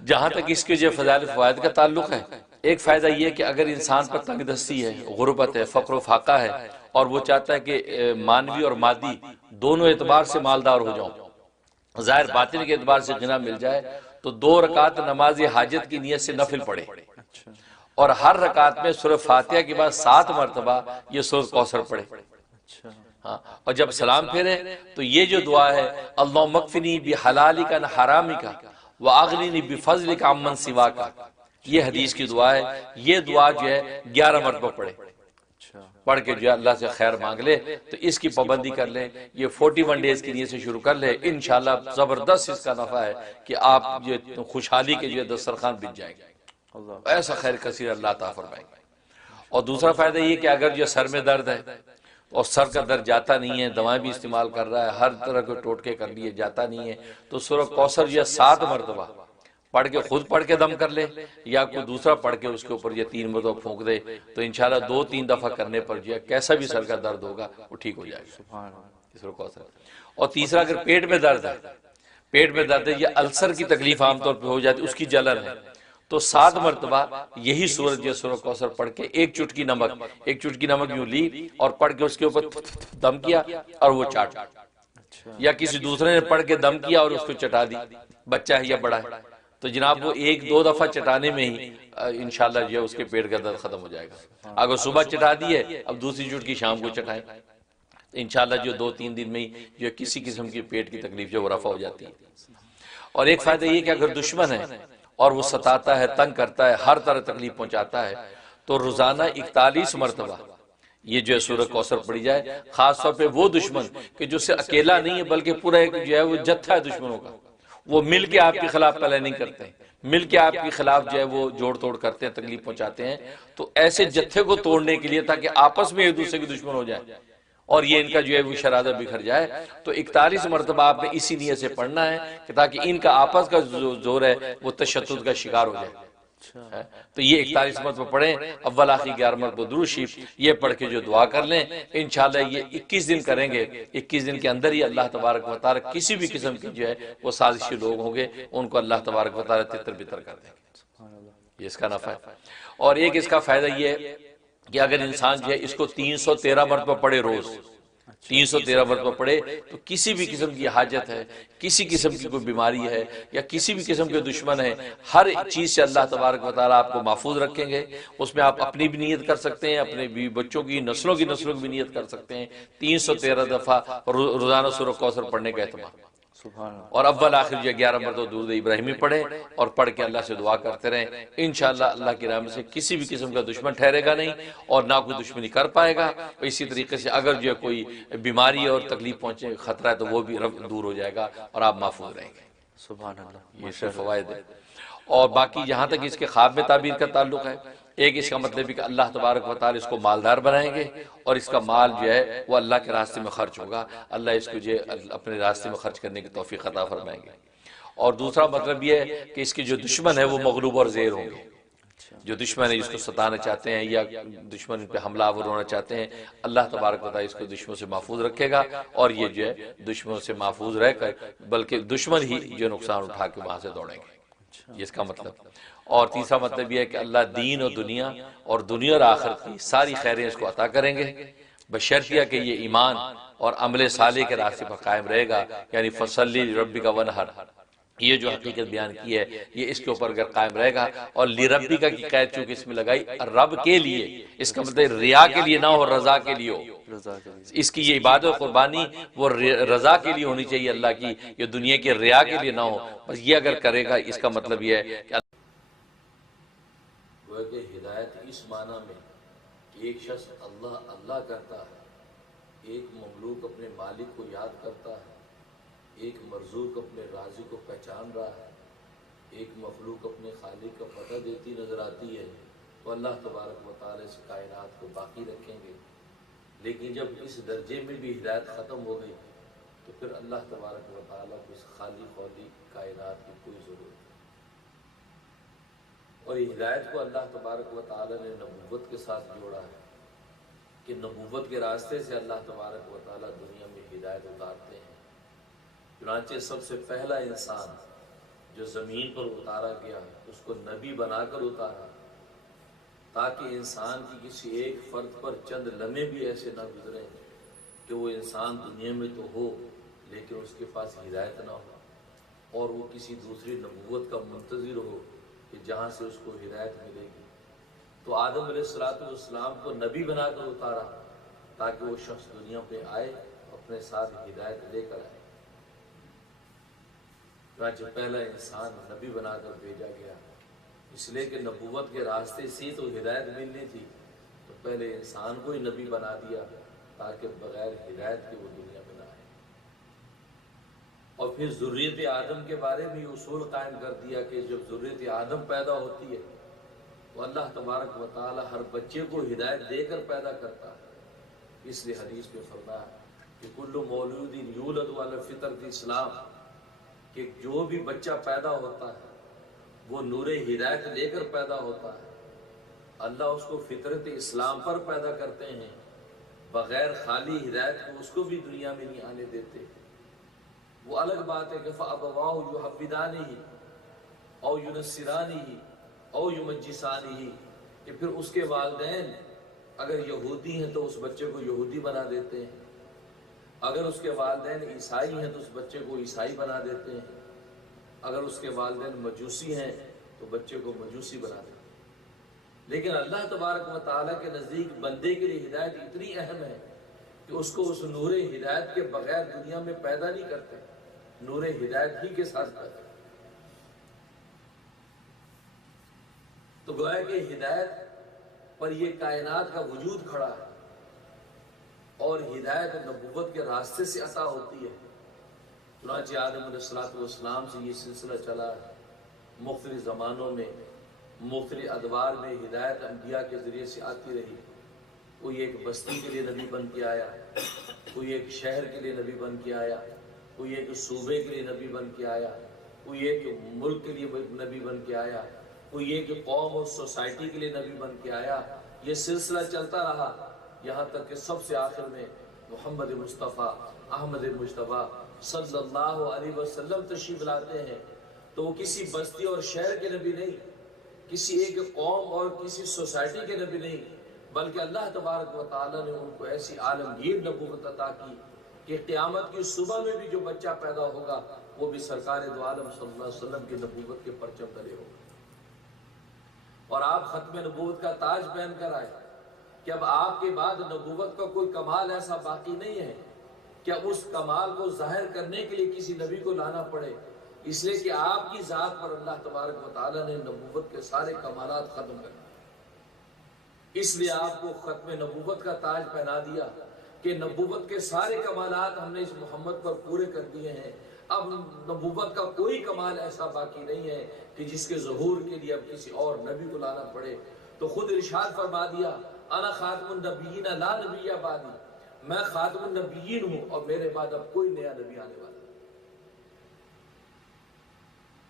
جہاں تک اس کے جو فضائل فوائد کا تعلق ہے، ایک فائدہ یہ کہ اگر انسان پر تنگ دستی ہے، غربت ہے، فقر و فاقہ ہے، اور وہ چاہتا ہے کہ مانوی اور مادی دونوں اعتبار سے مالدار ہو جاؤں، ظاہر باطن کے اعتبار سے غنا مل جائے، تو 2 رکعت نماز حاجت کی نیت سے نفل پڑھے، اچھا اور ہر رکعت میں سورہ فاتحہ کے بعد 7 مرتبہ یہ سورہ کوثر پڑھے۔ اچھا ہاں، اور جب سلام پھیرے تو یہ جو دعا ہے، اللہم اکفنی بحلالک عن حرامک واغننی بفضلک عمن سواک، یہ حدیث کی دعا ہے۔ یہ دعا جو ہے 11 مرتبہ پڑھے، اچھا پڑھ کے جو ہے اللہ سے خیر مانگ لے، تو اس کی پابندی کر لیں، یہ 41 ڈیز کی نیت سے شروع کر لے، انشاءاللہ زبردست اس کا نفع ہے کہ آپ جو خوشحالی کے جو ہے دسترخوان بچ جائیں گے، اللہ ایسا خیر کثیر اللہ عطا فرمائیں گے۔ اور دوسرا فائدہ یہ کہ اگر جو سر میں درد ہے اور سر کا درد جاتا نہیں ہے، دوائیں بھی استعمال کر رہا ہے، ہر طرح کے ٹوٹکے کر لیے جاتا نہیں ہے، تو سورہ کوثر جو ہے 7 مرتبہ پڑھ کے خود پڑھ کے دم کر لے، یا کوئی دوسرا پڑھ کے اس کے اوپر یہ 3 مرتبہ پھونک دے، تو انشاءاللہ 2-3 دفعہ کرنے پر جو ہے کیسا بھی سر کا درد ہوگا وہ ٹھیک ہو جائے گا۔ سبحان اللہ سورہ کوثر۔ اور تیسرا، اگر پیٹ میں درد ہے، پیٹ میں درد ہے یا السر کی تکلیف عام طور پہ ہو جاتی ہے، اس کی جلن ہے، تو 7 مرتبہ یہی سورج جو سورہ کوثر پڑھ کے ایک چٹکی نمک یوں لی اور پڑھ کے اس کے اوپر دم کیا اور وہ چاٹ، اچھا یا کسی دوسرے نے پڑھ کے دم کیا اور اس کو چٹا دی، بچہ ہے یا بڑا ہے، تو جناب وہ 1-2 دفعہ چٹانے میں ہی انشاءاللہ جو ہے اس کے پیٹ کا درد ختم ہو جائے گا۔ اگر صبح چٹا دی ہے، اب دوسری چٹکی شام کو چٹائیں، انشاءاللہ جو 2-3 دن میں ہی جو کسی قسم کی پیٹ کی تکلیف جو وہ رفع ہو جاتی ہے۔ اور ایک فائدہ یہ کہ اگر دشمن ہے اور وہ ستاتا ہے، تنگ کرتا ہے، ہر طرح تکلیف پہنچاتا ہے، تو روزانہ 41 مرتبہ یہ جو ہے سورہ کوثر پڑھی جائے، خاص طور پہ وہ دشمن کہ جو صرف اکیلا نہیں ہے بلکہ پورا ایک جو ہے وہ جتھا ہے دشمنوں کا، وہ مل کے آپ کے خلاف پلاننگ کرتے ہیں، مل کے آپ کے خلاف جو ہے وہ جوڑ توڑ کرتے ہیں، تکلیف پہنچاتے ہیں، تو ایسے جتھے کو توڑنے کے لیے تاکہ آپس میں ایک دوسرے کے دشمن ہو جائے اور یہ ان کا جو ہے وہ شرادہ بکھر جائے، تو 41 مرتبہ آپ نے اسی نیت سے پڑھنا ہے کہ تاکہ ان کا آپس کا جو زور ہے وہ تشدد کا شکار ہو جائے۔ اچھا تو یہ 41 مرتبہ پڑھیں، اول آخری 11 مرتبہ درود شریف یہ پڑھ کے جو دعا کر لیں، انشاءاللہ یہ 21 دن کریں گے، 21 دن کے اندر ہی اللہ تبارک و تعالی کسی بھی قسم کی جو ہے وہ سازشی لوگ ہوں گے ان کو اللہ تبارک و تعالی تتر بتر کر دیں گے۔ سبحان اللہ یہ اس کا نفع ہے۔ اور ایک اس کا فائدہ یہ ہے کہ اگر انسان جو ہے اس کو 313 مرتبہ پڑھے، روز 313 مرتبہ پڑھے، تو کسی بھی قسم کی حاجت ہے، کسی قسم کی کوئی بیماری ہے یا کسی بھی قسم کے دشمن ہے، ہر چیز سے اللہ تبارک و تعالیٰ آپ کو محفوظ رکھیں گے۔ اس میں آپ اپنی بھی نیت کر سکتے ہیں، اپنے بھی بچوں کی نسلوں کی بھی نیت کر سکتے ہیں، 313 دفعہ روزانہ سورہ کوثر پڑھنے کا اہتمام۔ سبحان اللہ اور اول آخر جو 11 مرتبہ درود ابراہیمی پڑھیں اور پڑھ کے اللہ سے دعا کرتے رہیں، انشاءاللہ اللہ کی رحمت سے کسی بھی قسم کا دشمن ٹھہرے گا نہیں اور نہ کوئی دشمنی کر پائے گا۔ اسی طریقے سے اگر جو ہے کوئی بیماری اور تکلیف پہنچے خطرہ ہے تو وہ بھی دور ہو جائے گا اور آپ محفوظ رہیں گے۔ سبحان اللہ یہ اس ماشاء کے اللہ فوائد ہیں۔ اور باقی جہاں تک اس کے خواب میں تعبیر کا تعلق ہے، ایک اس کا مطلب ہے کہ اللہ تبارک و تعالی اس کو مالدار بنائیں گے اور اس کا مال جو ہے وہ اللہ کے راستے میں خرچ ہوگا، اللہ اس کو جو ہے اپنے راستے میں خرچ کرنے کی توفیق عطا فرمائیں گے۔ اور دوسرا مطلب یہ ہے کہ اس کے جو دشمن ہے وہ مغلوب اور زیر ہوں گے، جو دشمن ہے اس کو ستانا چاہتے ہیں یا دشمن ان پہ حملہ آور ہونا چاہتے ہیں، اللہ تبارک و تعالی اس کو دشمنوں سے محفوظ رکھے گا اور یہ جو ہے دشمنوں سے محفوظ رہ کر بلکہ دشمن ہی جو نقصان اٹھا کے وہاں سے دوڑیں گے، یہ اس کا مطلب۔ اور تیسرا مطلب یہ ہے کہ اللہ دین اور دنیا اور آخرت کی ساری خیریں اس کو عطا کریں گے، بشرطیہ کہ یہ ایمان اور عمل صالح کے راستے پر قائم رہے گا، یعنی فصلی لربک ونحر، یہ جو حقیقت بیان کی ہے یہ اس کے اوپر اگر قائم رہے گا، اور لربک کی قید چونکہ اس میں لگائی رب کے لیے، اس کا مطلب ریا کے لیے نہ ہو، رضا کے لیے ہو، رضا کے لیے اس کی یہ عبادت و قربانی وہ رضا کے لیے ہونی چاہیے اللہ کی، یہ دنیا کے ریا کے لیے نہ ہو، بس یہ اگر کرے گا اس کا مطلب یہ ہے کہ ہدایت اس معنی میں کہ ایک شخص اللہ اللہ کرتا ہے، ایک مملوک اپنے مالک کو یاد کرتا ہے، ایک مرزوق اپنے رازق کو پہچان رہا ہے، ایک مخلوق اپنے خالق کا پتہ دیتی نظر آتی ہے، تو اللہ تبارک و تعالی اس کائنات کو باقی رکھیں گے۔ لیکن جب اس درجے میں بھی ہدایت ختم ہو گئی تو پھر اللہ تبارک و تعالیٰ کو اس خالی خالی کائنات کی کوئی ضرورت نہیں۔ اور یہ ہدایت کو اللہ تبارک و تعالیٰ نے نبوت کے ساتھ جوڑا ہے کہ نبوت کے راستے سے اللہ تبارک و تعالیٰ دنیا میں ہدایت اتارتے ہیں۔ چنانچہ سب سے پہلا انسان جو زمین پر اتارا گیا اس کو نبی بنا کر اتارا، تاکہ انسان کی کسی ایک فرد پر چند لمحے بھی ایسے نہ گزریں کہ وہ انسان دنیا میں تو ہو لیکن اس کے پاس ہدایت نہ ہو، اور وہ کسی دوسری نبوت کا منتظر ہو کہ جہاں سے اس کو ہدایت ملے گی۔ تو آدم علیہ السلام کو نبی بنا کر اتارا تاکہ وہ شخص دنیا پہ آئے، اپنے ساتھ ہدایت لے کر آئے۔ چنانچہ پہلا انسان نبی بنا کر بھیجا گیا، اس لیے کہ نبوت کے راستے سے تو ہدایت ملنی تھی، تو پہلے انسان کو ہی نبی بنا دیا تاکہ بغیر ہدایت کے وہ دنیا میں نہ آئے۔ اور پھر ذریت آدم کے بارے میں اصول قائم کر دیا کہ جب ذریت آدم پیدا ہوتی ہے تو اللہ تبارک و تعالی ہر بچے کو ہدایت دے کر پیدا کرتا ہے۔ اس لیے حدیث میں فرمایا کہ کل مولود یولد علی فطرۃ اسلام، کہ جو بھی بچہ پیدا ہوتا ہے وہ نور ہدایت لے کر پیدا ہوتا ہے۔ اللہ اس کو فطرت اسلام پر پیدا کرتے ہیں، بغیر خالی ہدایت کو اس کو بھی دنیا میں نہیں آنے دیتے۔ وہ الگ بات ہے کہ فَأَبَوَاهُ يُحَوِّدَانِهِ اَوْ يُنَصِّرَانِهِ اَوْ يُمَجِّسَانِهِ، کہ پھر اس کے والدین اگر یہودی ہیں تو اس بچے کو یہودی بنا دیتے ہیں، اگر اس کے والدین عیسائی ہیں تو اس بچے کو عیسائی بنا دیتے ہیں، اگر اس کے والدین مجوسی ہیں تو بچے کو مجوسی بنا دیتے ہیں۔ لیکن اللہ تبارک و تعالیٰ کے نزدیک بندے کے لیے ہدایت اتنی اہم ہے کہ اس کو اس نور ہدایت کے بغیر دنیا میں پیدا نہیں کرتے، نور ہدایت ہی کے ساتھ پیدا کرتے۔ تو گویا کہ ہدایت پر یہ کائنات کا وجود کھڑا ہے، اور ہدایت نبوت کے راستے سے عطا ہوتی ہے۔ چنانچہ آدم علیہ السلام سے یہ سلسلہ چلا ہے، مختلف زمانوں میں مختلف ادوار میں ہدایت انبیاء کے ذریعے سے آتی رہی۔ کوئی ایک بستی کے لیے نبی بن کے آیا، کوئی ایک شہر کے لیے نبی بن کے آیا، کوئی ایک صوبے کے لیے نبی بن کے آیا، کوئی ایک ملک کے لیے نبی بن کے آیا، کوئی ایک قوم اور سوسائٹی کے لیے نبی بن کے آیا۔ یہ سلسلہ چلتا رہا یہاں تک کہ سب سے آخر میں محمد مصطفیٰ احمد مجتبیٰ صلی اللہ علیہ وسلم تشریف لاتے ہیں۔ تو وہ کسی بستی اور شہر کے نبی نہیں، کسی ایک قوم اور کسی سوسائٹی کے نبی نہیں، بلکہ اللہ تبارک و تعالیٰ نے ان کو ایسی عالمگیر نبوت عطا کی کہ قیامت کی صبح میں بھی جو بچہ پیدا ہوگا وہ بھی سرکار دو عالم صلی اللہ علیہ وسلم کی نبوت کے پرچم تلے ہوگا۔ اور آپ ختم نبوت کا تاج پہن کر آئے کہ اب آپ کے بعد نبوت کا کوئی کمال ایسا باقی نہیں ہے کہ اب اس کمال کو ظاہر کرنے کے لیے کسی نبی کو لانا پڑے، اس لیے کہ آپ کی ذات پر اللہ تبارک و تعالیٰ نے نبوت کے سارے کمالات ختم کر دیے۔ اس لیے آپ کو ختم نبوت کا تاج پہنا دیا کہ نبوت کے سارے کمالات ہم نے اس محمد پر پورے کر دیے ہیں۔ اب نبوت کا کوئی کمال ایسا باقی نہیں ہے کہ جس کے ظہور کے لیے اب کسی اور نبی کو لانا پڑے۔ تو خود ارشاد فرما دیا انا خاتم النبیین لا نبی بعدی، میں خاتم النبیین ہوں اور میرے بعد اب کوئی نیا نبی آنے والا نہیں۔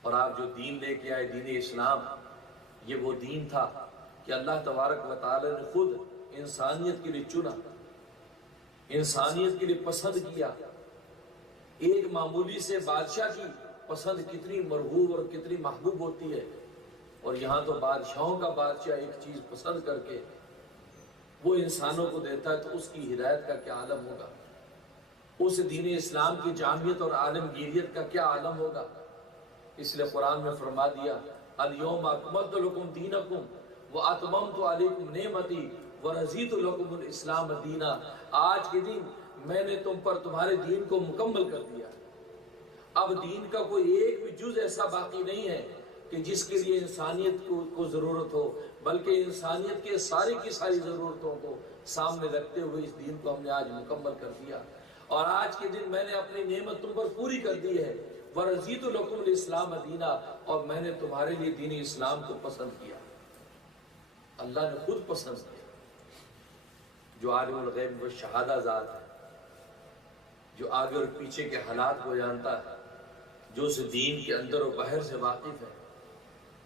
اور آپ جو دین لے کے آئے، دین اسلام، یہ وہ دین تھا کہ اللہ تبارک و تعالی نے خود انسانیت کے لیے چنا، انسانیت کے لیے پسند کیا۔ ایک معمولی سے بادشاہ کی پسند کتنی مرغوب اور کتنی محبوب ہوتی ہے، اور یہاں تو بادشاہوں کا بادشاہ ایک چیز پسند کر کے وہ انسانوں کو دیتا ہے، تو اس کی ہدایت کا کیا عالم ہوگا، اس دین اسلام کی جامعیت اور عالمگیریت کا کیا عالم ہوگا۔ اس لیے قرآن میں فرما دیا الیوم اکملت لکم دینکم واتممت علیکم نعمتی ورضیت لکم الاسلام دینا، آج کے دن میں نے تم پر تمہارے دین کو مکمل کر دیا۔ اب دین کا کوئی ایک بھی جز ایسا باقی نہیں ہے کہ جس کے لیے انسانیت کو ضرورت ہو، بلکہ انسانیت کے ساری کی ساری ضرورتوں کو سامنے رکھتے ہوئے اس دین کو ہم نے آج مکمل کر دیا۔ اور آج کے دن میں نے اپنی نعمت تم پر پوری کر دی ہے، وَرَضِيتُ لَكُمُ الْإِسْلَامَ دِينًا، اور میں نے تمہارے لیے دین اسلام کو پسند کیا۔ اللہ نے خود پسند کیا۔ جو عالم الغیب و شہادہ ذات ہے، جو آگے اور پیچھے کے حالات کو جانتا ہے، جو اس دین کے اندر و باہر سے واقف ہے،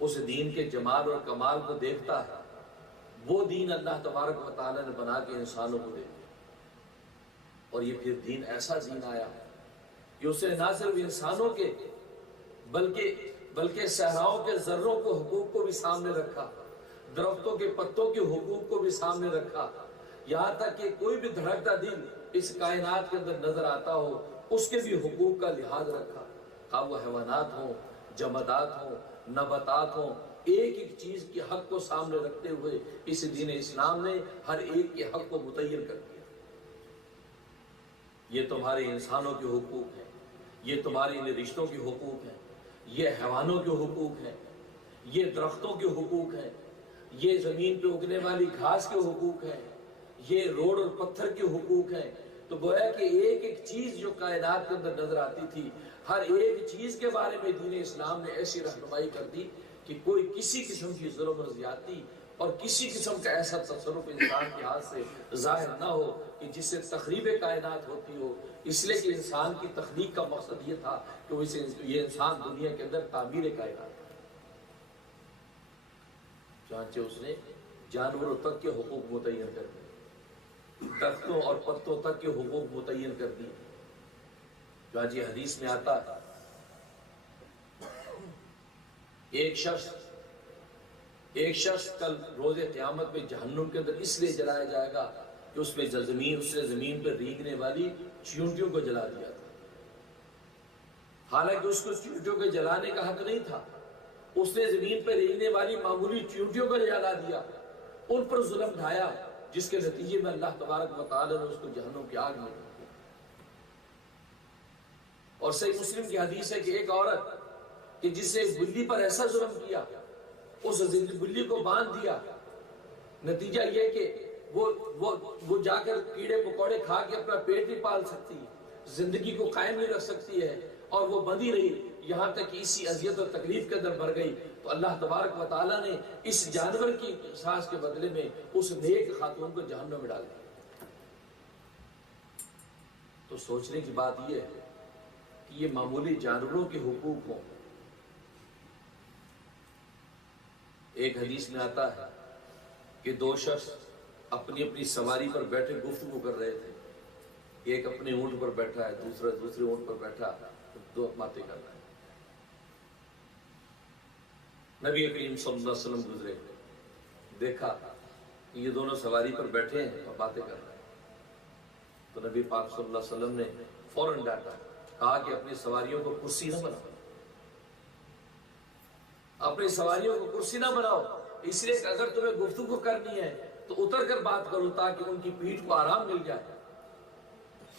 اس دین کے جمال اور کمال کو دیکھتا ہے، وہ دین اللہ تبارک و تعالی نے بنا کے انسانوں کو دے دیا۔ اور یہ پھر دین ایسا دین آیا کہ اسے نہ صرف انسانوں کے بلکہ صحراؤں کے ذروں کو حقوق کو بھی سامنے رکھا، درختوں کے پتوں کے حقوق کو بھی سامنے رکھا، یہاں تک کہ کوئی بھی دھڑکتا دل اس کائنات کے اندر نظر آتا ہو اس کے بھی حقوق کا لحاظ رکھا، خواہ وہ حیوانات ہوں، جمادات ہوں، نباتات ہوں، ایک ایک چیز کے حق کو سامنے رکھتے ہوئے اس دین اسلام نے ہر ایک کے حق کو متعین کر دیا۔ یہ تمہارے انسانوں کے حقوق ہیں، یہ تمہارے ان رشتوں کے حقوق ہیں، یہ حیوانوں کے حقوق ہیں، یہ درختوں کے حقوق ہیں، یہ زمین پہ اگنے والی گھاس کے حقوق ہیں، یہ روڈ اور پتھر کے حقوق ہیں۔ تو گویا کہ ایک ایک چیز جو کائنات کے اندر نظر آتی تھی، ہر ایک چیز کے بارے میں دین اسلام نے ایسی رہنمائی کر دی کہ کوئی کسی قسم کی ظلم اور زیادتی اور کسی قسم کا ایسا تصرف انسان کے ہاتھ سے ظاہر نہ ہو کہ جس سے تخریب کائنات ہوتی ہو، اس لیے کہ انسان کی تخلیق کا مقصد یہ تھا کہ یہ انسان دنیا کے اندر تعمیر کائنات ہے۔ چنانچہ اس نے جانوروں تک کے حقوق متعین کر دیے، درختوں اور پتوں تک کے حقوق متعین کر دیے۔ چنانچہ حدیث میں آتا ہے ایک شخص کل روز قیامت میں جہنم کے اندر اس لیے جلایا جائے گا کہ اس نے زمین پر ریگنے والی چیونٹیوں کو جلا دیا تھا، حالانکہ اس کو چیونٹیوں کو جلانے کا حق نہیں تھا، اس نے زمین پر ریگنے والی معمولی چیونٹیوں کو جلا دیا، ان پر ظلم ڈھایا، جس کے نتیجے میں اللہ تبارک و تعالی نے اس کو جہنم کی آگ میں ڈال دیا۔ اور صحیح مسلم کی حدیث ہے کہ ایک عورت کہ جس سے بلی پر ایسا ظلم کیا، اس بلی کو باندھ دیا، نتیجہ یہ کہ وہ جا کر کیڑے پکوڑے کھا کے اپنا پیٹ نہیں پال سکتی، زندگی کو قائم نہیں رکھ سکتی ہے، اور وہ بندھی رہی یہاں تک کہ اسی اذیت اور تکلیف کے اندر مر گئی۔ تو اللہ تبارک و تعالیٰ نے اس جانور کی سانس کے بدلے میں اس نیک خاتون کو جہنم میں ڈال دیا۔ تو سوچنے کی بات یہ ہے کہ یہ معمولی جانوروں کے حقوق ہوں۔ ایک حدیث میں آتا ہے کہ دو شخص اپنی اپنی سواری پر بیٹھے گفتگو کر رہے تھے، ایک اپنے اونٹ پر بیٹھا ہے، دوسرا دوسرے اونٹ پر بیٹھا، دو باتیں کر رہے ہیں۔ نبی کریم صلی اللہ علیہ وسلم گزرے، دیکھا کہ یہ دونوں سواری پر بیٹھے ہیں اور باتیں کر رہے ہیں، تو نبی پاک صلی اللہ علیہ وسلم نے فوراً ڈانٹا، کہا کہ اپنی سواریوں کو کرسی نہ بناؤ، اپنی سواریوں کو کرسی نہ بناؤ، اس لیے کہ اگر تمہیں گفتگو کرنی ہے تو اتر کر بات کرو تاکہ ان کی پیٹھ کو آرام مل جائے،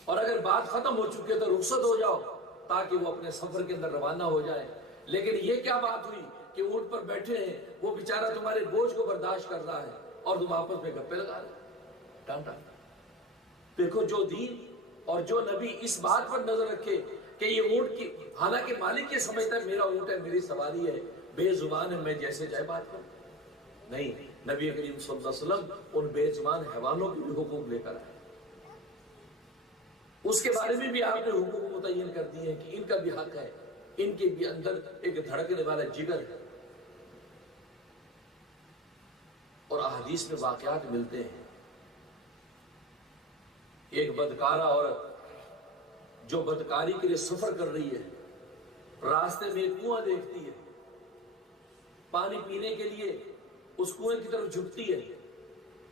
اور اگر بات ختم ہو چکی ہے تو رخصت ہو جاؤ تاکہ وہ اپنے سفر کے اندر روانہ ہو جائے۔ لیکن یہ کیا بات ہوئی کہ اونٹ پر بیٹھے ہیں، وہ بیچارہ تمہارے بوجھ کو برداشت کر رہا ہے اور تم آپس میں گپے لگا رہے ہیں، ڈانٹا۔ دیکھو جو دین اور جو نبی اس بات پر نظر رکھے کہ یہ اونٹ کی، حالانکہ مالک یہ سمجھتا ہے میرا اونٹ ہے، میری سواری ہے، بے زبان ہے، میں جیسے چاہے بات کروں، نہیں، نبی کریم صلی اللہ علیہ وسلم ان بے زبان حیوانوں کے بھی حقوق لے کر آئے، اس کے بارے میں بھی آپ نے حقوق متعین کر دیے ہیں کہ ان کا بھی حق ہے، ان کے بھی اندر ایک دھڑکنے والا جگر ہے۔ اور احادیث میں واقعات ملتے ہیں، ایک بدکارہ عورت جو بدکاری کے لیے سفر کر رہی ہے، راستے میں ایک کنواں دیکھتی ہے، پانی پینے کے لیے اس کنویں کی طرف جھکتی ہے،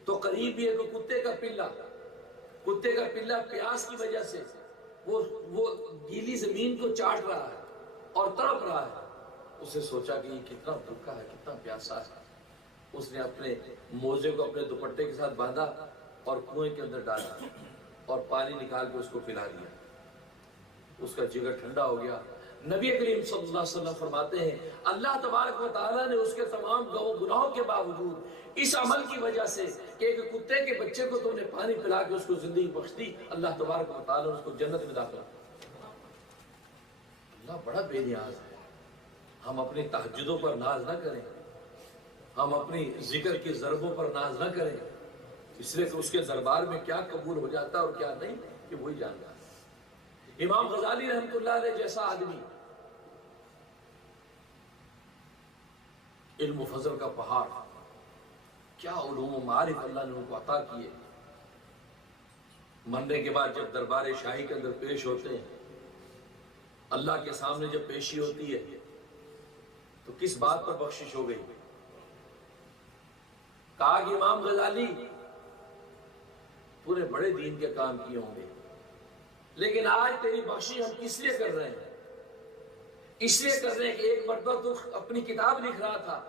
تو قریب ہی ایک کتے کا پلہ پیاس کی وجہ سے وہ گیلی زمین کو چاٹ رہا ہے اور تڑپ رہا ہے۔ اس نے سوچا کہ یہ کتنا بھوکا ہے، کتنا پیاسا ہے، اس نے اپنے موزے کو اپنے دوپٹے کے ساتھ باندھا اور کنویں کے اندر ڈالا اور پانی نکال کے اس کو پلا دیا، اس کا جگر ٹھنڈا ہو گیا۔ نبی کریم صلی اللہ علیہ وسلم فرماتے ہیں اللہ تبارک و تعالیٰ نے اس کے تمام گناہوں کے باوجود اس عمل کی وجہ سے کہ ایک کتے کے بچے کو تم نے پانی پلا کے اس کو زندگی بخش دی، اللہ تبارک و تعالیٰ نے اس کو جنت میں داخل کیا۔ اللہ بڑا بے نیاز ہے۔ ہم اپنی تہجدوں پر ناز نہ کریں، ہم اپنی ذکر کی ضربوں پر ناز نہ کریں، اس لیے کہ اس کے دربار میں کیا قبول ہو جاتا ہے اور کیا نہیں کہ وہی جانتا ہے۔ امام غزالی رحمۃ اللہ علیہ جیسا آدمی، علم و فضل کا پہاڑ، کیا علوم و معارف اللہ نے ان کو عطا کیے، مرنے کے بعد جب دربار شاہی کے اندر پیش ہوتے ہیں، اللہ کے سامنے جب پیشی ہوتی ہے تو کس بات پر بخشش ہو گئی؟ کہا کہ امام غزالی پورے بڑے دین کے کام کیے ہوں گے، لیکن آج تیری بخشش ہم کس لیے کر رہے ہیں؟ اس لیے کر رہے ہیں کہ ایک مرتبہ تو اپنی کتاب لکھ رہا تھا،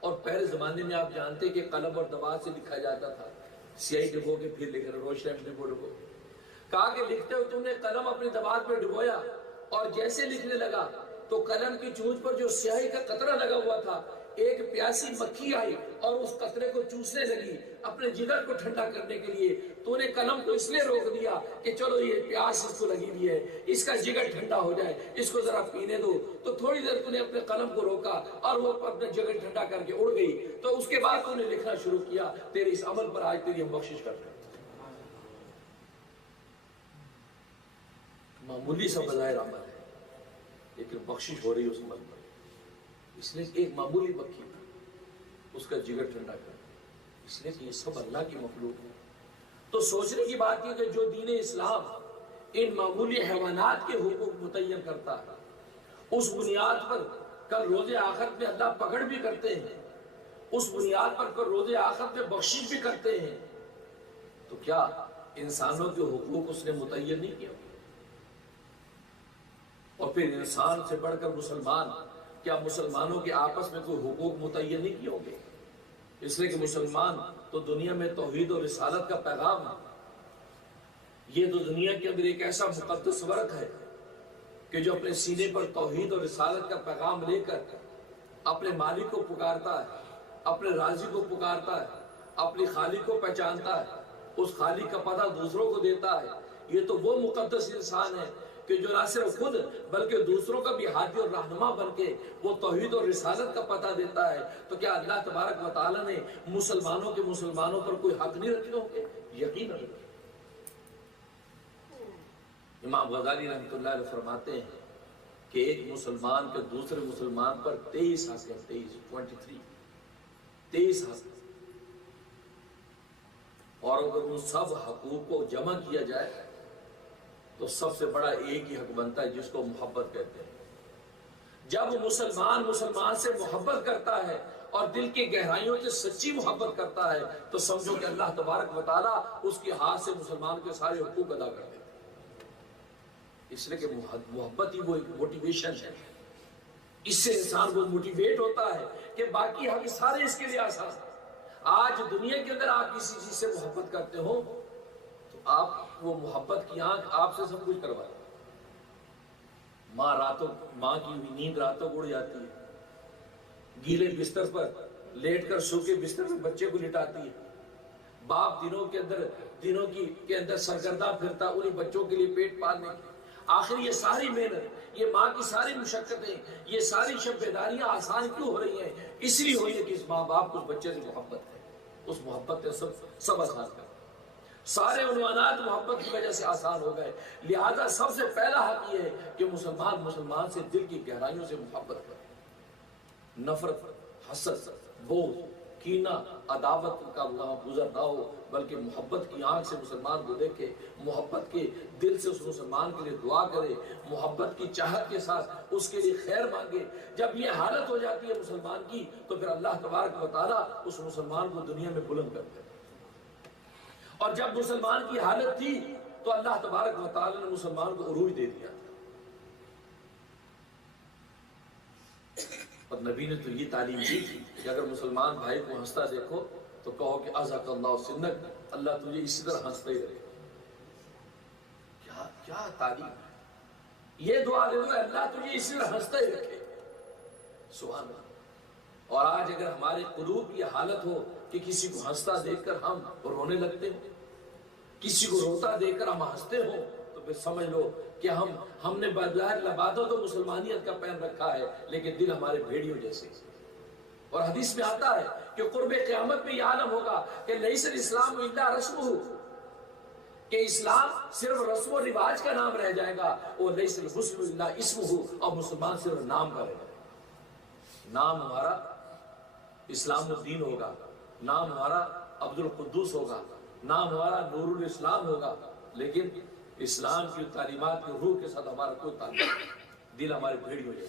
اور پہلے زمانے میں آپ جانتے کہ قلم اور دوات سے لکھا جاتا تھا، سیاہی ڈبو کے پھر لکھ رہے، روشن ڈبو کہا کہ لکھتے ہوئے تم نے قلم اپنی دوات پہ ڈبویا، اور جیسے لکھنے لگا تو قلم کی چونچ پر جو سیاہی کا قطرہ لگا ہوا تھا، ایک پیاسی مکھی آئی اور اس قطرے کو چوسنے لگی اپنے جگر کو ٹھنڈا کرنے کے لیے۔ تو نے قلم کو اس لیے روک دیا کہ چلو یہ پیاس اس کو لگی ہوئی ہے، اس کا جگر ٹھنڈا ہو جائے، اس کو ذرا پینے دو۔ تو تھوڑی دیر تو نے اپنے قلم کو روکا اور وہ اپنے جگر ٹھنڈا کر کے اڑ گئی۔ تو اس کے بعد تو نے لکھنا شروع کیا۔ تیرے اس عمل پر آج تیری ہم بخشش کرتے ہیں۔ معمولی سا بظاہر عمل ہے، لیکن بخشش ہو رہی ہے اس عمل پر، اس نے ایک معمولی مکھی اس کا جگر ٹھنڈا کر، اس لیے کہ یہ سب اللہ کی مخلوق ہے۔ تو سوچنے کی بات یہ کہ جو دین اسلام ان معمولی حیوانات کے حقوق متعین کرتا ہے، اس بنیاد پر کل روز آخرت میں اللہ پکڑ بھی کرتے ہیں، اس بنیاد پر کل روز آخرت میں بخشش بھی کرتے ہیں، تو کیا انسانوں کے حقوق اس نے متعین نہیں کیا؟ اور پھر انسان سے بڑھ کر مسلمان، کیا مسلمانوں کے آپس میں کوئی حقوق متعین نہیں کیے ہوں گے؟ اس لیے کہ مسلمان تو دنیا میں توحید اور رسالت کا پیغام ہے۔ یہ تو دنیا کے اندر ایک ایسا مقدس ورق ہے کہ جو اپنے سینے پر توحید اور رسالت کا پیغام لے کر اپنے مالک کو پکارتا ہے، اپنے رازق کو پکارتا ہے، اپنے خالق کو پہچانتا ہے، اس خالق کا پتہ دوسروں کو دیتا ہے۔ یہ تو وہ مقدس انسان ہے کہ جو نہ صرف خود بلکہ دوسروں کا بھی ہادی اور رہنما بن کے وہ توحید اور رسالت کا پتہ دیتا ہے۔ تو کیا اللہ تبارک و تعالیٰ نے مسلمانوں پر کوئی حق نہیں رکھے ہوں گے؟ یقیناً رکھے۔ امام غزالی رحمۃ اللہ علیہ فرماتے ہیں کہ ایک مسلمان کے دوسرے مسلمان پر 23 حق ہے، 23 حق، اور اگر ان سب حقوق کو جمع کیا جائے تو سب سے بڑا ایک ہی حق بنتا ہے جس کو محبت کہتے ہیں۔ جب مسلمان سے محبت کرتا ہے اور دل کی گہرائیوں سے سچی محبت کرتا ہے تو سمجھو کہ اللہ تبارک و تعالیٰ اس کے ہاتھ سے مسلمان کے سارے حقوق ادا کر دیتے ہیں۔ اس لیے کہ محبت ہی وہ ایک موٹیویشن ہے، اس سے انسان کو موٹیویٹ ہوتا ہے کہ باقی حق سارے اس کے لیے آسان۔ آج دنیا کے اندر آپ کسی چیز سے محبت کرتے ہو تو آپ وہ محبت کی آنکھ آپ سے سب کچھ کروا دے۔ ماں کی ہوئی نیند راتوں کو اڑ جاتی ہے، گیلے بستر پر لیٹ کر سوکھے بستر پر بچے کو لٹاتی ہے، باپ دنوں کے اندر سرگردہ پھرتا انہیں بچوں کے لیے پیٹ پالنے کی۔ آخر یہ ساری محنت، یہ ماں کی ساری مشقتیں، یہ ساری شب بیداریاں آسان کیوں ہو رہی ہیں؟ اس لیے ہوئی ہے کہ اس ماں باپ کو اس بچے سے محبت ہے، اس محبت نے سب آسان کر، سارے عنوانات محبت کی وجہ سے آسان ہو گئے۔ لہذا سب سے پہلا حق یہ ہے کہ مسلمان سے دل کی گہرائیوں سے محبت کرے، نفرت، حسد، بغض، کینہ، عداوت کا وہاں گزر نہ ہو، بلکہ محبت کی آنکھ سے مسلمان کو دیکھے، محبت کے دل سے اس مسلمان کے لیے دعا کرے، محبت کی چاہت کے ساتھ اس کے لیے خیر مانگے۔ جب یہ حالت ہو جاتی ہے مسلمان کی تو پھر اللہ تبارک و تعالیٰ اس مسلمان کو دنیا میں بلند کرتے ہیں۔ اور جب مسلمان کی حالت تھی تو اللہ تبارک و تعالیٰ نے مسلمان کو عروج دے دیا، اور نبی نے تو یہ تعلیم دی تھی کہ اگر مسلمان بھائی کو ہنستا دیکھو تو کہو کہ اذاک اللہ سنک، اللہ تجھے اسی طرح ہنستا ہی رہے۔ کیا تعلیم ہے! یہ دعا دے دو اللہ تجھے اسی طرح ہنستا ہی رکھے، سبحان اللہ۔ اور آج اگر ہمارے قلوب کی حالت ہو کہ کسی کو ہنستا دیکھ کر ہم رونے لگتے ہوں، کسی کو روتا دیکھ کر ہم ہنستے ہوں، تو پھر سمجھ لو کہ ہم نے بظاہر لبادوں تو مسلمانیت کا پہن رکھا ہے لیکن دل ہمارے بھیڑیوں جیسے۔ اور حدیث میں آتا ہے کہ قرب قیامت میں یہ عالم ہوگا کہ لیس الاسلام الا رسمہ، کہ اسلام صرف رسم و رواج کا نام رہ جائے گا، اور لیس الحسن الا اسمہ، اور مسلمان صرف نام کا رہ جائے گا۔ نام ہمارا اسلام الدین ہوگا، نام ہمارا عبد القدوس ہوگا، نام ہمارا نور الاسلام ہوگا، لیکن اسلام کی تعلیمات کی روح کے ساتھ ہمارا کوئی تعلق نہیں، دل ہمارے بھیڑی ہو جائے۔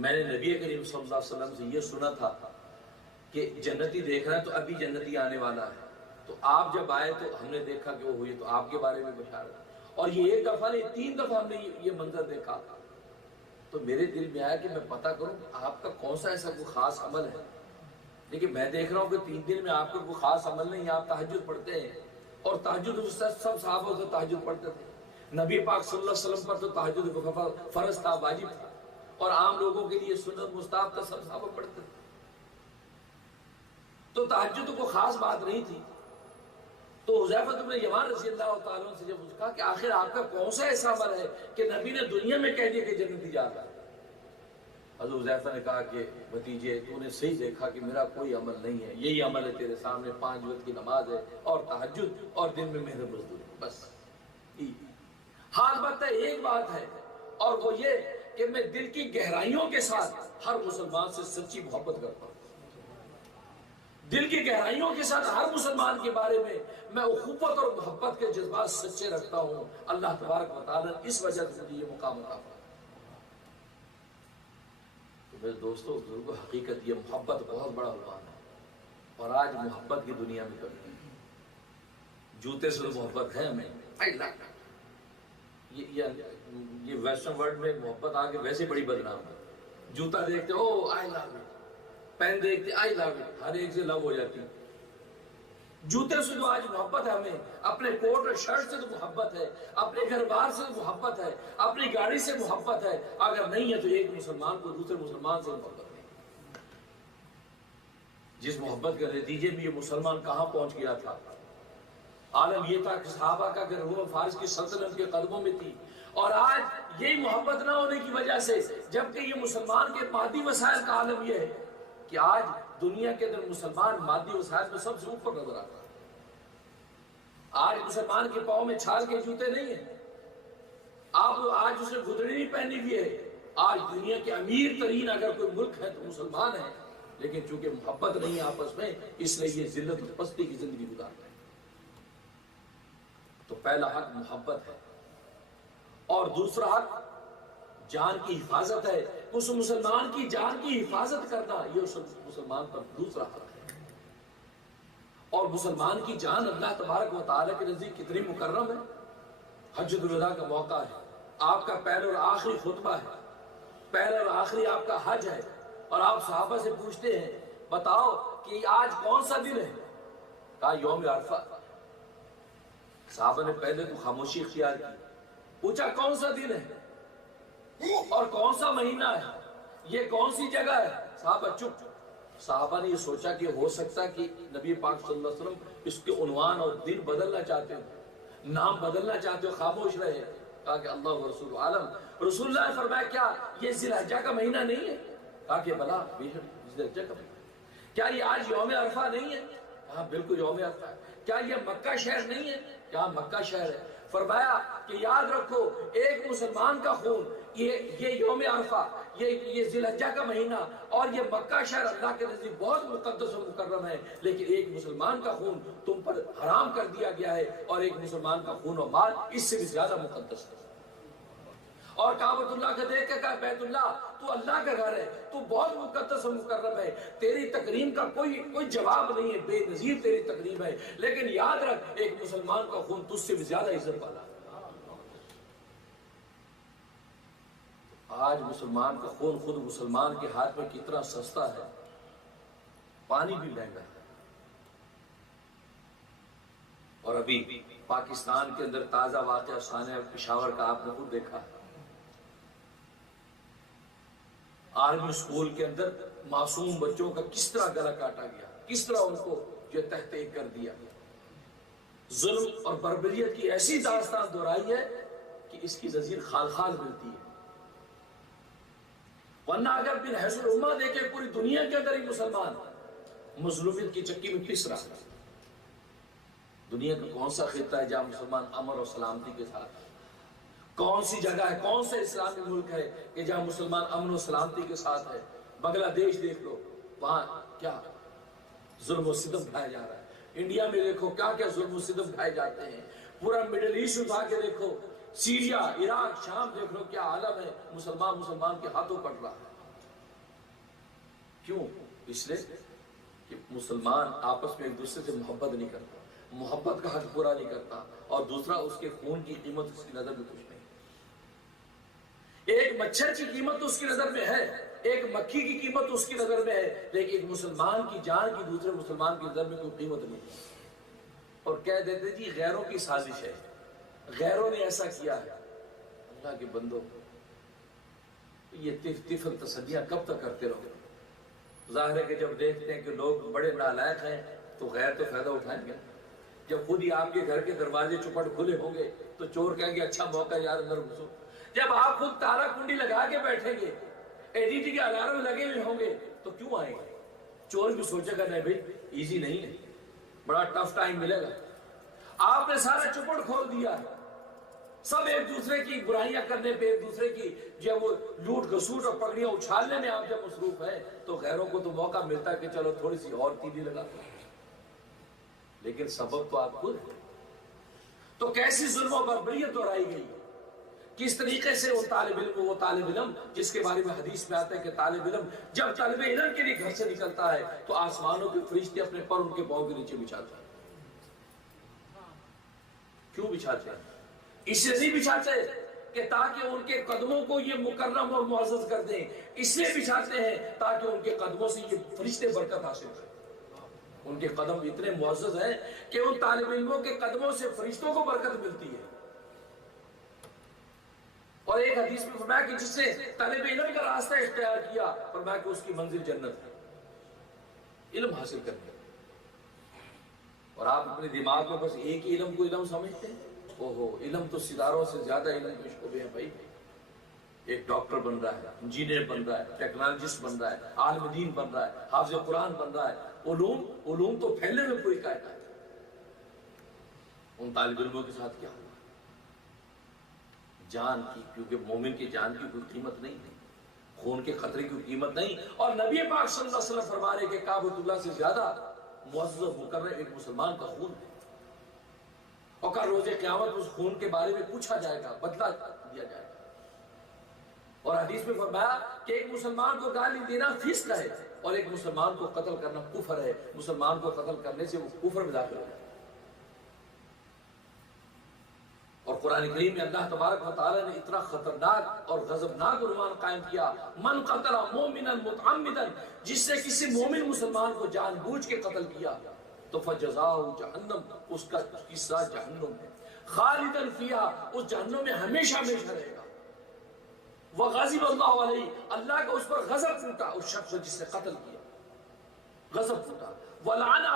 میں نے نبی کریم صلی اللہ علیہ وسلم سے یہ سنا تھا کہ جنتی دیکھ رہا ہے تو ابھی جنتی آنے والا ہے، تو آپ جب آئے تو ہم نے دیکھا کہ وہ ہوئی، تو آپ کے بارے میں بشارت۔ اور یہ ایک دفعہ نہیں 3 دفعہ ہم نے یہ منظر دیکھا، تو میرے دل میں آیا کہ میں پتہ کروں آپ کا کون سا ایسا کوئی خاص عمل ہے۔ لیکن میں دیکھ رہا ہوں کہ 3 دن میں آپ کا کوئی خاص عمل نہیں، آپ تہجد پڑھتے ہیں، اور تہجد سب صحابہ سے تہجد پڑھتے تھے۔ نبی پاک صلی اللہ علیہ وسلم پر تو تہجد فرض تھا، واجب تھا، اور عام لوگوں کے لیے سنت مستحب تھا، سب صحابہ پڑھتے تھے۔ تو تہجد کو خاص بات نہیں تھی۔ تو حذیفہ بن یمان رضی اللہ تعالیٰ عنہ سے جب اس کہا کہ آخر آپ کا کون سا ایسا عمل ہے کہ نبی نے دنیا میں کہہ دیا کہ جنتی جا رہا ہے، حضرت حذیفہ نے کہا کہ بھتیجے تو نے صحیح دیکھا کہ میرا کوئی عمل نہیں ہے، یہی عمل ہے تیرے سامنے، 5 وقت کی نماز ہے اور تہجد اور دن میں محنت مزدوری، بس۔ ہاں البتہ ایک بات ہے، اور وہ یہ کہ میں دل کی گہرائیوں کے ساتھ ہر مسلمان سے سچی محبت کرتا ہوں، دل کی گہرائیوں کے ساتھ ہر مسلمان کے بارے میں میں اخوت اور محبت کے جذبات سچے رکھتا ہوں۔ اللہ تبارک و تعالیٰ اس وجہ سے مجھے یہ مقام عطا فرمایا۔ تو میرے دوستو بزرگوں، حقیقت یہ محبت بہت بڑا عنوان ہے، اور آج محبت کی دنیا میں کمی ہے۔ جوتے سے تو محبت ہے ہمیں، یہ ویسٹرن ورلڈ میں محبت آگے ویسے بڑی بدنام ہے۔ جوتا دیکھتے او آئی لو اٹ، پین دیکھتے آئی لو اٹ، ہر ایک سے لو ہو جاتی۔ جوتے سے تو آج محبت ہے ہمیں، اپنے کوٹ اور شرٹ سے تو محبت ہے، اپنے گھر بار سے تو محبت ہے، اپنی گاڑی سے محبت ہے، اگر نہیں ہے تو ایک مسلمان کو دوسرے مسلمان سے محبت نہیں۔ جس محبت کے نتیجے میں یہ مسلمان کہاں پہنچ گیا تھا، عالم یہ تھا کہ صحابہ کا کہ روم فارس کی سلطنت کے قدموں میں تھی، اور آج یہی محبت نہ ہونے کی وجہ سے، جبکہ یہ مسلمان کے مادی وسائل کا عالم یہ ہے کہ آج دنیا کے اندر مسلمان مادی وسائل میں سب سے اوپر نظر آتا ہے۔ آج مسلمان کے پاؤں میں چھال کے جوتے نہیں ہیں، آج اس نے گھڑی نہیں پہنی ہوئی ہے۔ آج دنیا کے امیر ترین اگر کوئی ملک ہے تو مسلمان ہے، لیکن چونکہ محبت نہیں ہے آپس میں، اس لیے یہ ذلت اور پستی کی زندگی گزارتے ہیں۔ تو پہلا حق محبت ہے، اور دوسرا حق جان کی حفاظت ہے۔ اس مسلمان کی جان کی حفاظت کرنا یہ اس مسلمان پر دوسرا حق ہے۔ اور مسلمان کی جان اللہ تبارک و تعالیٰ کے نزدیک کتنی مکرم ہے۔ حجۃ الوداع کا موقع ہے، آپ کا پہلا اور آخری خطبہ ہے، پہلا اور آخری آپ کا حج ہے، اور آپ صحابہ سے پوچھتے ہیں بتاؤ کہ آج کون سا دن ہے؟ کہا یوم عرفہ۔ صحابہ نے پہلے تو خاموشی اختیار کی، پوچھا کون سا دن ہے اور کون سا مہینہ ہے، یہ کون سی جگہ ہے؟ صحابہ چپ۔ صحابہ نے یہ سوچا کہ ہو سکتا کہ نبی پاک صلی اللہ علیہ وسلم اس کے عنوان اور دن بدلنا چاہتے ہو، نام بدلنا چاہتے ہو، خاموش رہے۔ کہا کہ اللہ و رسول عالم۔ رسول اللہ نے فرمایا کیا یہ ذی الحجہ کا مہینہ نہیں ہے؟ کہا کہ بلا بے شک ذی الحجہ کا مہینہ۔ کیا یہ آج یوم عرفہ نہیں ہے؟ کہا بالکل یوم عرفہ ہے۔ کیا یہ مکہ شہر نہیں ہے؟ کیا مکہ شہر ہے۔ فرمایا کہ یاد رکھو ایک مسلمان کا خون، یہ یوم عرفہ، یہ ذی الحجہ کا مہینہ اور یہ مکہ شہر اللہ کے نزدیک بہت مقدس و مکرم ہے، لیکن ایک مسلمان کا خون تم پر حرام کر دیا گیا ہے، اور ایک مسلمان کا خون و مال اس سے بھی زیادہ مقدس ہے۔ اور کعبۃ اللہ کا دیکھ کے کہا بیت اللہ تو اللہ کا گھر ہے، تو بہت مقدس و مکرم ہے، تیری تکریم کا کوئی جواب نہیں ہے، بے نظیر تیری تکریم ہے، لیکن یاد رکھ ایک مسلمان کا خون تجھ سے بھی زیادہ عزت والا ہے۔ آج مسلمان کا خون خود مسلمان کے ہاتھ میں کتنا سستا ہے، پانی بھی مہنگا ہے۔ اور ابھی پاکستان کے اندر تازہ واقعہ سانحہ پشاور کا آپ نے خود دیکھا ہے، آرمی اسکول کے اندر معصوم بچوں کا کس طرح گلا کاٹا گیا، کس طرح ان کو یہ تحقیق کر دیا، ظلم اور بربریت کی ایسی داستان دہرائی ہے کہ اس کی نظیر خال خال ملتی ہے۔ ورنہ اگر بن حیث الامہ دیکھے پوری دنیا کے اندر ہی مسلمان مظلومیت کی چکی میں پس رہا ہے۔ دنیا کا کون سا خطہ ہے جہاں مسلمان امن اور سلامتی کے ساتھ ہے؟ کون سی جگہ ہے، کون سے اسلامی ملک ہے کہ جہاں مسلمان امن و سلامتی کے ساتھ ہے؟ بنگلہ دیش دیکھ لو، وہاں کیا ظلم و ستم ڈھایا جا رہا ہے۔ انڈیا میں دیکھو کیا کیا ظلم و ستم ڈھائے جاتے ہیں۔ پورا مڈل ایسٹ اٹھا کے دیکھو، سیریا، عراق، شام دیکھ لو کیا عالم ہے، مسلمان کے ہاتھوں کٹ رہا ہے۔ کیوں؟ اس لیے کہ مسلمان آپس میں ایک دوسرے سے محبت نہیں کرتا، محبت کا حق پورا نہیں کرتا، اور دوسرا اس کے خون کی قیمت اس کی نظر میں کچھ نہیں۔ ایک مچھر کی قیمت اس کی نظر میں ہے، ایک مکھی کی قیمت اس کی نظر میں ہے، لیکن ایک مسلمان کی جان کی دوسرے مسلمان کی نظر میں کوئی قیمت نہیں۔ اور کہہ دیتے جی غیروں کی سازش ہے، غیروں نے ایسا کیا ہے۔ اللہ کے بندو، یہ تفل تصدیاں کب تک کرتے رہو؟ ظاہر ہے کہ جب دیکھتے ہیں کہ لوگ بڑے نالائق ہیں تو غیر تو فائدہ اٹھائیں گے۔ جب خود ہی آپ کے گھر کے دروازے چپٹ کھلے ہوں گے تو چور کہیں گے اچھا موقع یار اندر گھسو۔ جب آپ خود تالا کنڈی لگا کے بیٹھیں گے، ایڈیٹی کے الارم لگے ہوئے ہوں گے تو کیوں آئیں گے؟ چور بھی سوچے گا نہیں بھائی ایزی نہیں ہے، بڑا ٹف ٹائم ملے گا۔ آپ نے سارا چپٹ کھول دیا، سب ایک دوسرے کی برائیاں کرنے پہ، ایک دوسرے کی جب وہ لوٹ گھسوٹ اور پگڑیاں اچھالنے میں آپ جب مصروف ہیں تو غیروں کو تو موقع ملتا ہے کہ چلو تھوڑی سی اور تیلی لگا، لیکن سبب تو آپ خود ہیں۔ تو کیسی ظلم و بربریت دہرائی گئی، کس طریقے سے وہ طالب علم جس کے بارے میں حدیث میں آتا ہے کہ طالب علم جب طالب علم کے لیے گھر سے نکلتا ہے تو آسمانوں کے فرشتے اپنے پر ان کے پاؤں کے نیچے بچھاتے ہیں۔ کیوں بچھاتے ہیں؟ اس لیے نہیں بچھاتے کہ تاکہ ان کے قدموں کو یہ مکرم اور معزز کر دیں، اس لیے بچھاتے ہیں تاکہ ان کے قدموں سے یہ فرشتے برکت حاصل کریں۔ ان کے قدم اتنے معزز ہیں کہ ان طالب علموں کے قدموں سے فرشتوں کو برکت ملتی ہے۔ اور ایک حدیث میں فرمایا کہ جس نے طالب علم کا راستہ اختیار کیا، فرمایا کہ اس کی منزل جنت ہے، علم حاصل کرنے۔ اور آپ اپنے دماغ میں بس ایک ہی علم کو علم سمجھتے ہیں؟ اوہو، علم تو ستاروں سے زیادہ علم کے شعبے ہیں بھائی۔ ایک ڈاکٹر بن رہا ہے، انجینئر بن رہا ہے، ٹیکنالوجسٹ بن رہا ہے، عالم دین بن رہا ہے، حافظ قرآن بن رہا ہے۔ علوم تو پھیلنے میں پوری کائنات ہے۔ ان طالب علموں کے ساتھ کیا ہوا؟ جان کی، کیونکہ مومن کی جان کی کوئی قیمت نہیں ہے، خون کے خطرے کی قیمت نہیں۔ اور نبی پاک صلی اللہ علیہ وسلم فرما رہے کہ کعبۃ اللہ سے زیادہ معزز مقرر ایک مسلمان کا خون ہے، اور کل روز قیامت اس خون کے بارے میں پوچھا جائے گا، بدلہ دیا جائے گا۔ اور حدیث میں فرمایا کہ ایک مسلمان کو گالی دینا فسق ہے، اور ایک مسلمان کو قتل کرنا کفر ہے۔ مسلمان کو قتل کرنے سے وہ کفر میں داخل ہو جائے۔ اور قرآن کریم میں اللہ تبارک و تعالی نے اتنا خطرناک اور غضبناک عنوان قائم کیا، من قتل مومنا متعمدا، جس نے کسی مومن مسلمان کو جان بوجھ کے قتل کیا تو فجزاؤ جہنم، اس کی سزا جہنم ہے، خالدا فیہا، اس جہنم میں ہمیشہ ہمیشہ رہے گا۔ وغضب اللہ علیہ، اللہ کا اس پر غضب پھوٹا، اس شخص جس نے قتل کیا، غضب پھوٹا۔ ولعنہ،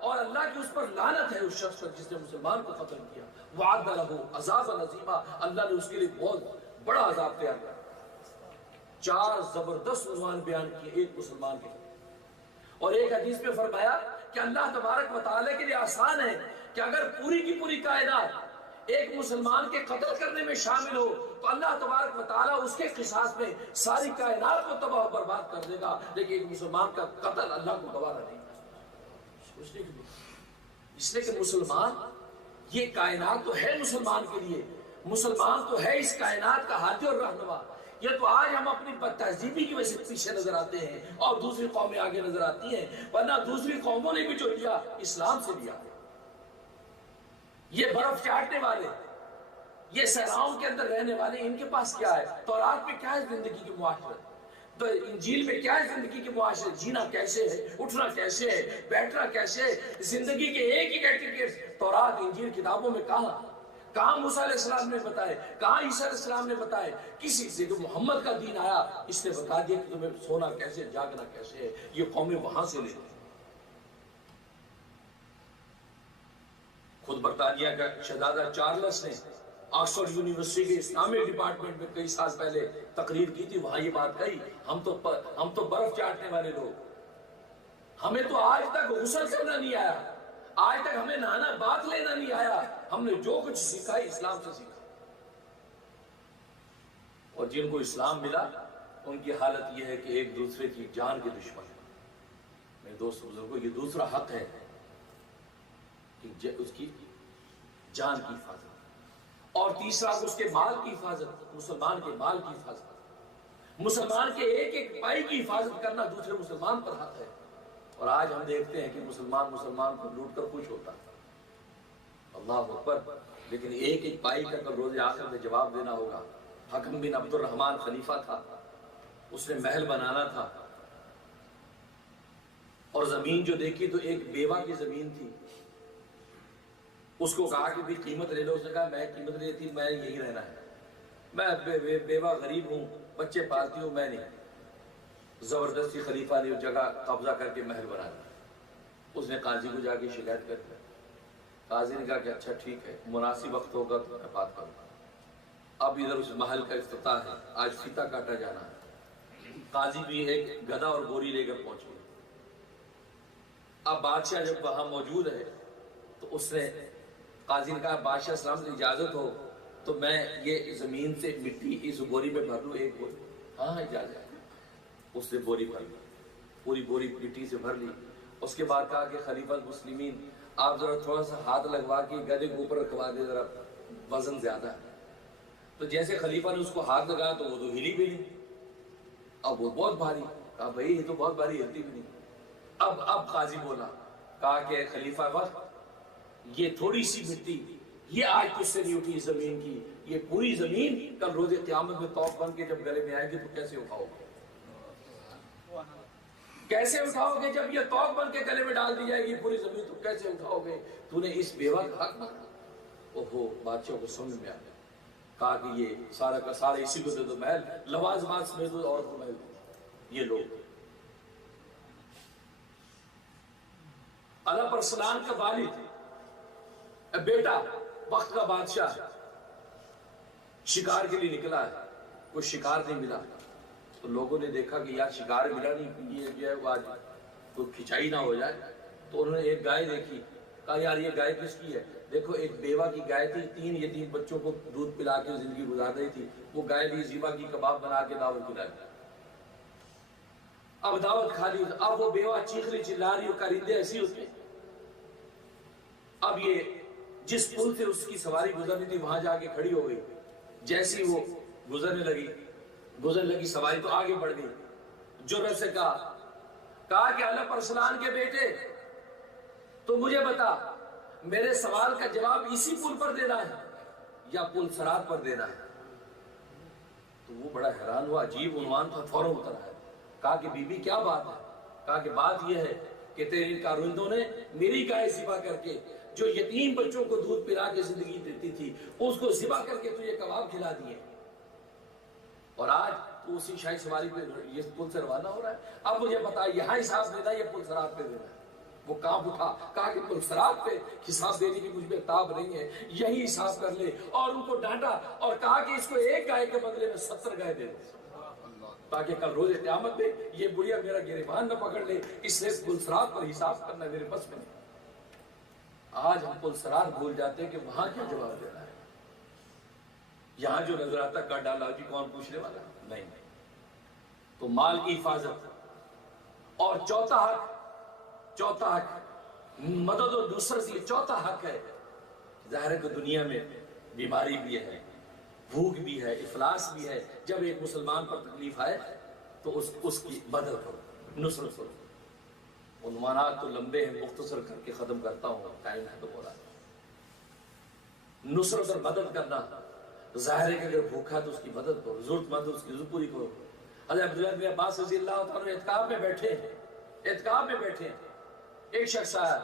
اور اللہ کی اس پر لعنت ہے اس شخص پر جس نے مسلمان کو قتل کیا۔ وعد لہ عذابا عظیما، اللہ نے اس کے لیے بہت بڑا عذاب تیار کیا۔ 4 زبردست عنوان بیان کیے ایک مسلمان کے لیے۔ اور ایک حدیث میں فرمایا کہ اللہ تبارک و تعالی کے لیے آسان ہے کہ اگر پوری کی پوری کائنات ایک مسلمان کے قتل کرنے میں شامل ہو تو اللہ تبارک و تعالی اس کے قصاص میں ساری کائنات کو تباہ و برباد کر دے گا، لیکن ایک مسلمان کا قتل اللہ کو گوارا نہیں۔ اس لیے کہ مسلمان، یہ کائنات تو ہے مسلمان کے لیے، مسلمان تو ہے اس کائنات کا ہادی اور رہنما۔ یہ تو آج ہم اپنی بد تہذیبی کی وجہ سے پیچھے نظر آتے ہیں اور دوسری قومیں آگے نظر آتی ہیں، ورنہ دوسری قوموں نے بھی جو لیا اسلام سے لیا۔ یہ برف چاٹنے والے، یہ صحراؤں کے اندر رہنے والے، ان کے پاس کیا ہے؟ تورات میں کیا ہے زندگی کی معاشرت، تو انجیل میں کیا ہے زندگی کی معاشرت، جینا کیسے ہے، اٹھنا کیسے ہے، بیٹھنا کیسے ہے، زندگی کے ایک ہی کیٹیگری تورات انجیل کتابوں میں کہاں موسیٰ علیہ السلام نے بتائے، کہاں عیسیٰ علیہ السلام نے بتائے، کسی سے جو محمد کا دین آیا اس نے بتا دیا کہ تمہیں سونا کیسے، جاگنا کیسے ہے۔ یہ قومیں وہاں سے لے لی۔ خود برطانیہ کا شہزادہ چارلس نے آکسفورڈ یونیورسٹی کے اسلامک ڈپارٹمنٹ میں کئی سال پہلے تقریر کی تھی، وہاں یہ بات کہی، ہم تو برف چاٹنے والے لوگ، ہمیں تو آج تک غسل کرنا نہیں آیا، آج تک ہمیں نہانا بات لینا نہیں آیا، ہم نے جو کچھ سیکھا ہے اسلام سے سیکھا۔ اور جن کو اسلام ملا ان کی حالت یہ ہے کہ ایک دوسرے کی جان کے دشمن ہے۔ میرے دوست بزرگوں، یہ دوسرا حق ہے کہ اس کی جان کی حفاظت، اور تیسرا اس کے مال کی حفاظت، مسلمان کے مال کی حفاظت۔ مسلمان کے ایک ایک پائی کی حفاظت کرنا دوسرے مسلمان پر حق ہے. اور آج ہم دیکھتے ہیں کہ مسلمان کو لوٹ کر خوش ہوتا ہے. اللہ اکبر. لیکن ایک ایک پائی کا کل روز آخر میں جواب دینا ہوگا. حکم بن عبد الرحمن خلیفہ تھا, اس نے محل بنانا تھا, اور زمین جو دیکھی تو ایک بیوہ کی زمین تھی. اس کو کہا کہ بھی قیمت لے لو. اس نے کہا میں قیمت نہیں لیتی, میں یہی رہنا ہے, میں بیوہ غریب ہوں, بچے پالتی ہوں, میں نہیں. زبردستی خلیفہ نے اس جگہ قبضہ کر کے محل بنا دیا. اس نے قاضی کو جا کے شکایت کر دیا. قاضی نے کہا کہ اچھا ٹھیک ہے, مناسب وقت ہوگا تو میں بات کروں گا. اب ادھر اس محل کا افتتاح ہے, آج فیتا کاٹا جانا ہے. قاضی بھی ایک گدھا اور بوری لے کر پہنچ گئے. اب بادشاہ جب وہاں موجود ہے تو اس نے قاضی نے کہا بادشاہ اسلام سے اجازت ہو تو میں یہ زمین سے مٹی اس بوری میں بھر لوں, ایک بوری. ہاں اجازت. اس نے بوری بھر لی, پوری بوری مٹی سے بھر لی. اس کے بعد کہا کہ خلیفہ المسلمین آپ ذرا تھوڑا سا ہاتھ لگوا کے گدھے کے اوپر رکھوا دے, ذرا وزن زیادہ ہے. تو جیسے خلیفہ نے اس کو ہاتھ لگایا تو وہ تو ہلی بھی نہیں. اب وہ بہت بھاری. کہا بھائی یہ تو بہت بھاری, ہلتی بھی نہیں. اب قاضی بولا, کہا کہ خلیفہ وقت یہ تھوڑی سی مٹی یہ آج تجھ سے نہیں اٹھی زمین کی, یہ پوری زمین کل روز قیامت میں توق بن کے جب گلے میں آئے گی تو کیسے اٹھاؤ گے؟ کیسے اٹھاؤ گے جب یہ توق بن کے گلے میں ڈال دی جائے گی پوری زمین, تو کیسے اٹھاؤ گے؟ تو نے اس بیوہ کا حق مانا. اوہو, بادشاہ کو سمجھ میں آ گیا. کہا کہ یہ سارا کا سارا اسی کو دے دو محل, لوازمات سمیت دو عورت کو محل. یہ لوگ علیہ ارسلان کا والد بیٹا وقت کا بادشاہ شکار کے لیے نکلا ہے, کوئی شکار نہیں ملا. تو لوگوں نے دیکھا کہ یار شکار ملا نہیں, یہ جو ہے آج کوئی کھچائی نہ ہو جائے. تو انہوں نے ایک گائے دیکھی. کہا یار یہ گائے کس کی ہے؟ دیکھو ایک بیوہ کی گائے تھی, 3 یتیم بچوں کو دودھ پلا کے زندگی گزار رہی تھی. وہ گائے بھی ذبح کی, کباب بنا کے دعوت کھلائی. اب دعوت کھا لی. اب وہ بیوہ چیخ رہی, چلا رہی, اور کرندے ایسی ہوتے. اب یہ جس پل سے اس کی سواری گزرنی تھی وہاں جا کے کھڑی ہو گئی. جیسی وہ گزرنے لگی سواری تو آگے بڑھ گئی. جرأت سے کہا کہ علیہ ارسلان کے بیٹے تو مجھے بتا میرے سوال کا جواب اسی پل پر دینا ہے یا پل سرات پر دینا ہے؟ تو وہ بڑا حیران ہوا, عجیب عنوان تھا, فوراً اتر آیا. کہا کہ بی بی کیا بات ہے؟ کہا کہ بات یہ ہے کہ تیرے کارندوں نے میری گائے ذبح کر کے جو یتیم بچوں کو دودھ پلا کے زندگی دیتی تھی اس کو ذبح کر کے تجھے کباب کھلا دیے, اور آج تو اسی شاہی سواری پہ یہ پل سے روانہ ہو رہا ہے. اب مجھے بتا یہاں حساب دینا یا پل سرات پہ دینا ہے؟ وہ کانپ اٹھا. کہا کہ پل سرات پہ حساب دینے کی مجھ میں تاب نہیں ہے, یہی حساب کر لے. اور ان کو ڈانٹا اور کہا کہ اس کو ایک گائے کے بدلے میں 70 گائے دے دو, تاکہ کل روز قیامت میں یہ بڑھیا میرا گریبان نہ پکڑ لے. اس لیے پل سرات پر حساب کرنا میرے بس میں نہیں. آج ہم پل سرات بھول جاتے ہیں کہ وہاں کیا جواب دینا ہے. یہاں جو نظر آتا کر ڈالا جی کون پوچھنے والا نہیں. تو مال کی حفاظت. اور چوتھا حق مدد و نصرت. یہ چوتھا حق ہے. ظاہر ہے کہ دنیا میں بیماری بھی ہے, بھوک بھی ہے, افلاس بھی ہے. جب ایک مسلمان پر تکلیف آئے تو اس کی مدد کرو, نصرت کرو. عنوانات تو لمبے ہیں, مختصر کر کے ختم کرتا ہوں, ٹائم ختم ہو رہا ہے. نصرت اور مدد کرنا. ظاہر ہے کہ اگر بھوکا ہے تو اس کی مدد کرو, ضرورت مند اس کی ضرورت پوری کرو. حضرت عبداللہ بن عباس رضی اللہ تعالیٰ اعتکاف میں بیٹھے ہیں. ایک شخص آیا,